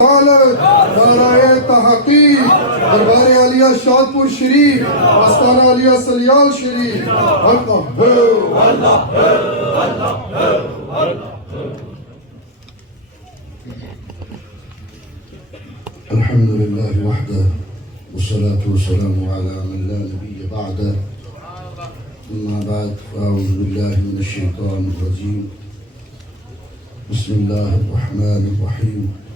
دارائے تحقیق دربار عالیہ شادپور شریف آستانہ عالیہ سلیال شریف الحمد لله وحده والصلاة والسلام على من لا نبي بعده أما بعد فأعوذ بالله من الشيطان الرجيم بسم الله الرحمن الرحيم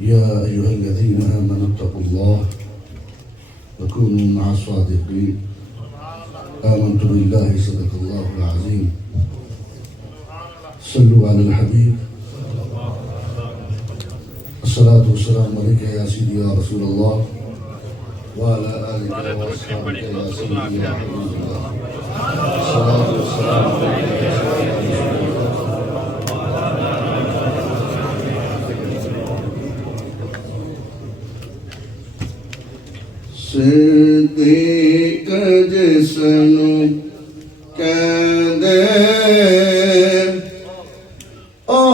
يا أيها الذين آمنوا اتقوا الله وكونوا مع الصادقين آمنت بالله صدق الله العظيم صلوا على الحبيب الصلاة والسلام عليك يا سيدي يا رسول الله وعلى آلك وأصحابك يا سيدي يا حبيب الله الصلاة والسلام عليك يا سيدي يا رسول الله صدیق جسنو کہندے او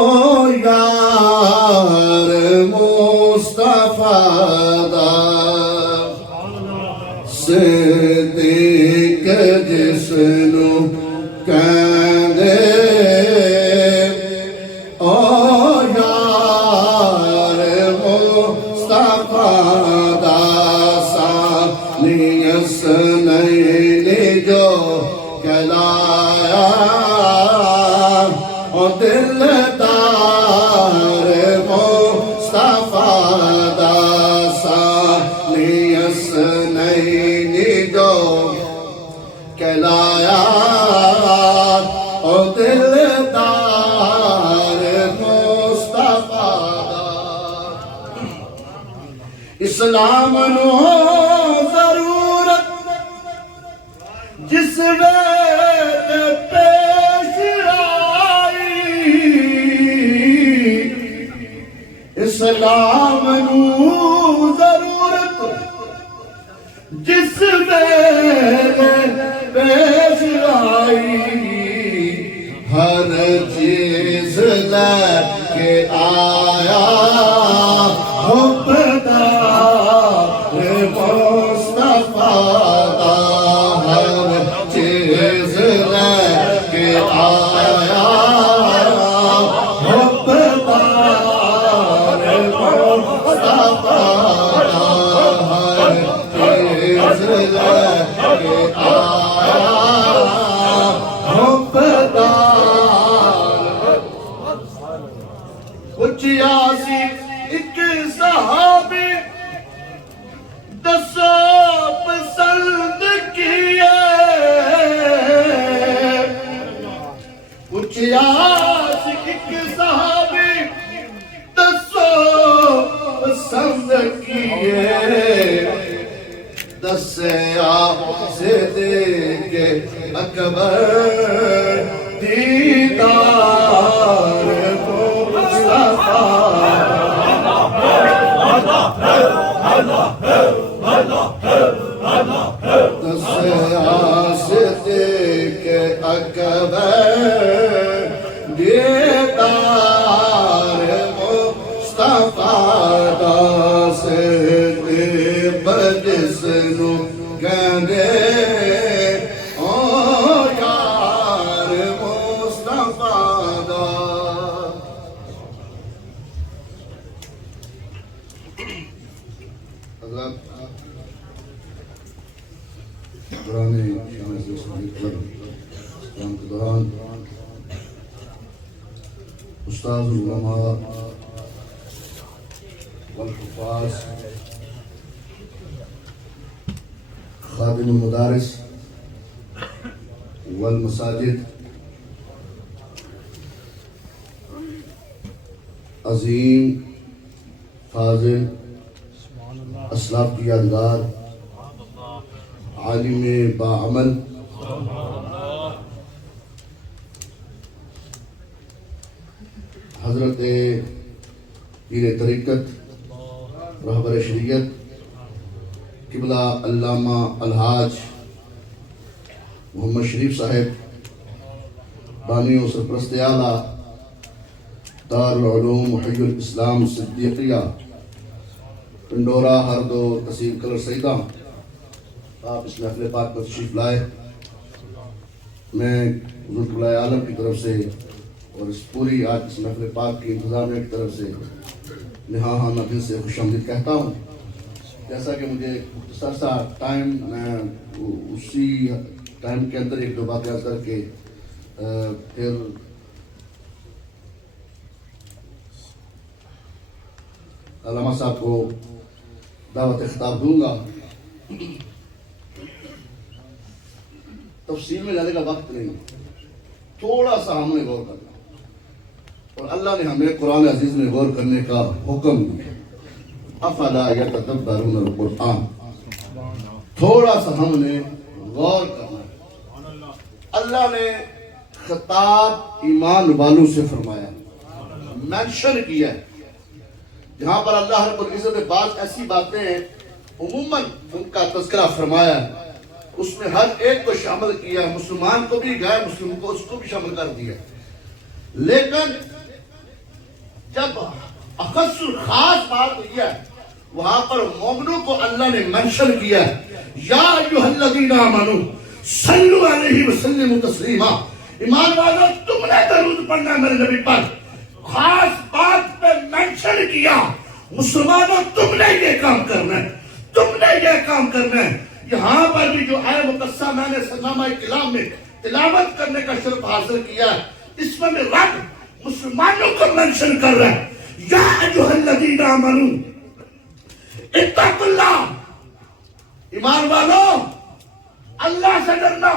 یار مصطفیٰ دا صدیق جسنو کہندے او یار مصطفیٰ دا سنینی جو کہلایا او دلدار مصطفیٰ دا سانی سنینی جو کہلایا او دلدار مصطفیٰ دا اسلام نو جس وقت پیش آئی اسلام نو ضرورت جس وقت پیش آئی ہر چیز لے کے آیا حبدار مصطفیٰ ایک صحابی دسو پسند کیے کچھ ایک صحابی دسو پسند کیے دسیا سے دیکھے اکبر دیدار دسیا سے دیکھے اکبر دیدار مصطفیٰ دا سے بجسنو کہندے او یار مصطفیٰ دا حضرات دوران شام اسلامی کلب اسلام کے دوران استاذ العلماء والحفاظ خادم المدارس والمساجد عظیم فاضل اسلاف کی یادگار عالم باعمل حضرت پیر طریقت رہبر شریعت قبلہ علامہ الحاج محمد شریف صاحب بانی و سرپرست اعلیٰ دارالعلوم محی الاسلام صدیقیہ پنڈورا ہردو تحصیل کلر سیدہ، آپ اس محفل پاک پر تشریف لائے۔ میں حضور قبلہ عالم کی طرف سے اور اس پوری آج اس محفل پاک کی انتظامیہ کی طرف سے نہانہ دل سے خوش آمدید کہتا ہوں۔ جیسا کہ مجھے مختصر سا ٹائم، میں اسی ٹائم کے اندر ایک دو باتیں عرض کر کے پھر علامہ صاحب کو دعوت خطاب دوں گا۔ تفصیل میں جانے کا وقت نہیں، تھوڑا سا ہم نے غور کرنا، اور اللہ نے ہمیں قرآن عزیز میں غور کرنے کا حکم دیا۔ افلا یتدبرون القرآن، تھوڑا سا ہم نے غور کرنا ہے۔ اللہ نے خطاب ایمان والوں سے فرمایا، مینشن کیا ہے۔ جہاں پر اللہ رب العزت نے بعض ایسی باتیں ہیں عموماً ان کا تذکرہ فرمایا ہے، اس میں ہر ایک کو شامل کیا، مسلمان کو بھی، غیر مسلم کو، اس کو بھی شامل کر دیا۔ لیکن جب اخص خاص بات ہوئی ہے، وہاں پر مومنوں کو اللہ نے منشن کیا ہے، یا ایھا الذین آمنوا صلوا علیہ وسلموا تسلیما، ایمان والو تم نے درود پڑھنا ہے میرے نبی پر۔ خاص بات پہ منشن کیا، مسلمانوں تم نے یہ کام کرنا ہے، تم نے یہ کام کرنا ہے۔ یہاں پر بھی جو آئے مقدسہ میں نے سلامہ کلام میں تلاوت کرنے کا شرف حاصل کیا ہے، اس میں رب مسلمانوں کو منشن کر رہا ہے، یا ایھا الذین آمنوا اتقوا اللہ، ایمان والو اللہ سے ڈرنا،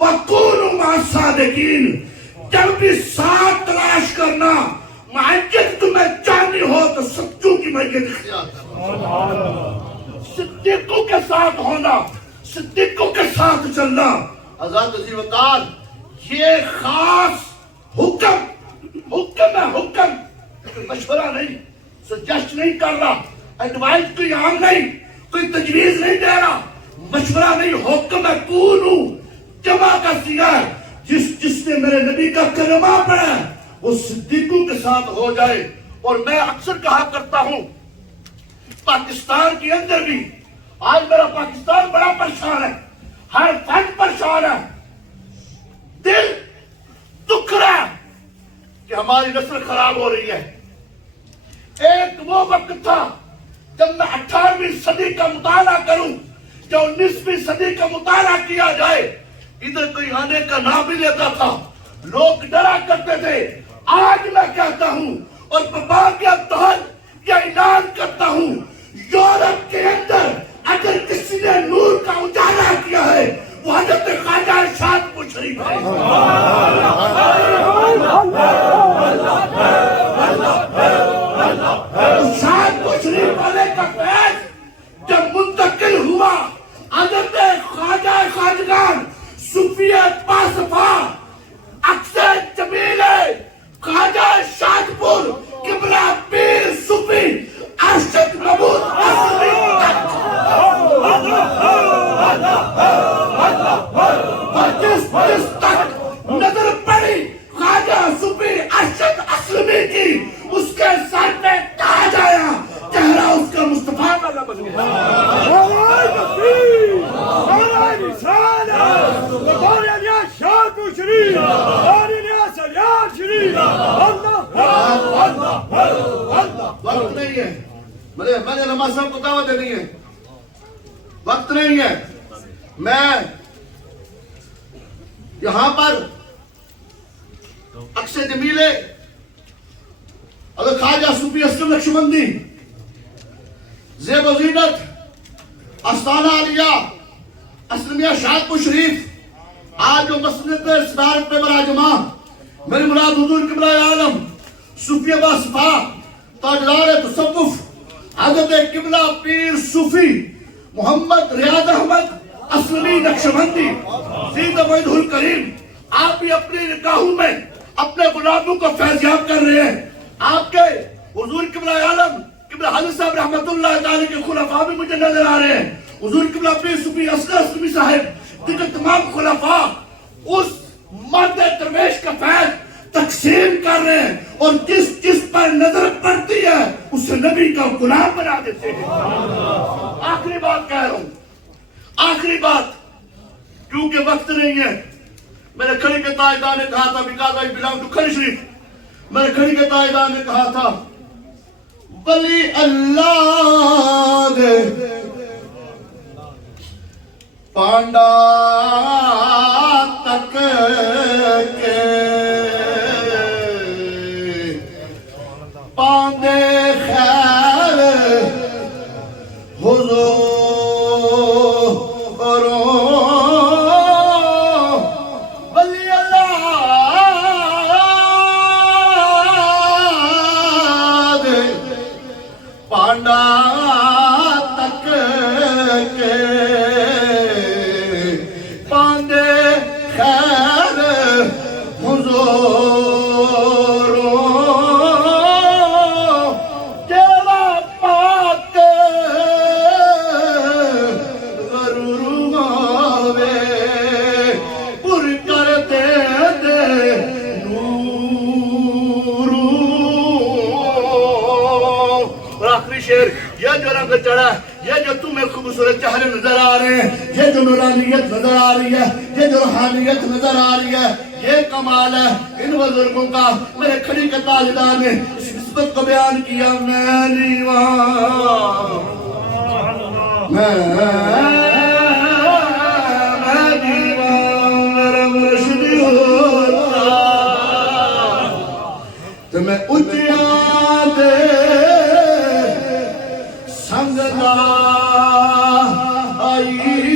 وَكُونُوا مَعَ الصَّادِقِينَ، جب بھی ساتھ تلاش کرنا، معیت تمہیں چاہنی ہو تو سچوں کی معیت اختیار کرنا، صدیقوں کے ساتھ ہونا، صدیقوں کے ساتھ چلنا۔ حضرات عزیز وقار، یہ خاص حکم ہے، حکم، مشورہ نہیں، سجیسٹ نہیں کر رہا، ایڈوائز کوئی عام نہیں، کوئی تجویز نہیں دے رہا، مشورہ نہیں، حکم ہے۔ کونو جمع کا سیغہ ہے، جس نے میرے نبی کا کلمہ پڑھا ہے وہ صدیقوں کے ساتھ ہو جائے۔ اور میں اکثر کہا کرتا ہوں، پاکستان کے اندر بھی آج میرا پاکستان بڑا پریشان ہے، ہر فرد پریشان ہے، دل دکھ رہا ہے کہ ہماری نسل خراب ہو رہی ہے۔ ایک وہ وقت تھا جب میں 18ویں صدی کا مطالعہ کروں، جو 19ویں صدی کا مطالعہ کیا جائے، ادھر کوئی آنے کا نام بھی لیتا تھا، لوگ ڈرا کرتے تھے۔ آج میں کہتا ہوں اور بباقیت یہ اعلان کرتا ہوں، یورپ کے اندر اگر کسی نے نور کا اجالا کیا ہے وہ حضرت خواجہ ارشاد پور شریف ہے۔ ارشاد پور شریف والے کا فیض جب منتقل ہوا حضرت خواجہ خواجگان صوفی پاسفا اکثر جمیل خواجہ شادپور قبلہ پیر صوفی ارشد مبود اصلی جس تک نظر پڑی خواجہ صوفی ارشد اصلی کی، اس کے ساتھ میں کہا جایا چہرہ اس کا مصطفیٰ والا بن گیا۔ وقت نہیں ہے، میں نے نماز صاحب کو دعوت دینی ہے، وقت نہیں ہے۔ میں یہاں پر اکثر جمیلے اگر خواجہ صوفی اسلم نقشبندی زیب و زینت استانہ علیہ اسلمیہ شادپور شریف آج جو مسجد صدارت پہ براجمہ، میری مراد حضور قبلہ عالم صوفی باصفا تاجدار تصوف حضرت قبلہ پیر صوفی محمد ریاض احمد اسلمی نقشبندی زید وحید الکریم، آپ بھی اپنی نگاہوں میں اپنے غلاموں کو فیضیاب کر رہے ہیں۔ آپ کے حضور قبلہ عالم قبلہ حضرت صاحب رحمت اللہ تعالی کے خلفاء بھی مجھے نظر آ رہے ہیں، حضور قبلہ پیر صوفی اصغر اسلمی صاحب، دیگر تمام خلفاء اس مرد درویش کا فیض تقسیم کر رہے ہیں اور جس جس پر نظر پڑتی ہے اسے نبی کا غلام بنا دیتے ہیں۔ آخری بات کہہ رہا ہوں، آخری بات، کیونکہ وقت نہیں ہے۔ میں نے کھڑی کے تاجدار نے کہا تھا because I belong to کھڑی شریف، میں نے کھڑی کے تاجدار نے کہا تھا ولی اللہ دے پانڈا تک کے پاندے خیر حضوروں ولی اللہ دے پانڈا تک کے پاندے خیر حضوروں جیڑا پاک غرور ماوے پر کر دے دے نور۔ اور آخری شعر، یہ جو رنگ چڑھا ہے، یہ جو تمہیں خوبصورت چہرے نظر آ رہے ہیں، یہ جو نورانیت نظر آ رہی ہے، یہ جو روحانیت نظر آ رہی ہے، یہ کمال ہے ان بزرگوں کا۔ میرے کھڑی کے تاجدار نے اس نسبت کو بیان کیا، میں دیوان میں دیوان میرا مرشدی ہوتا تو میں اچھا دے سنگتا آئی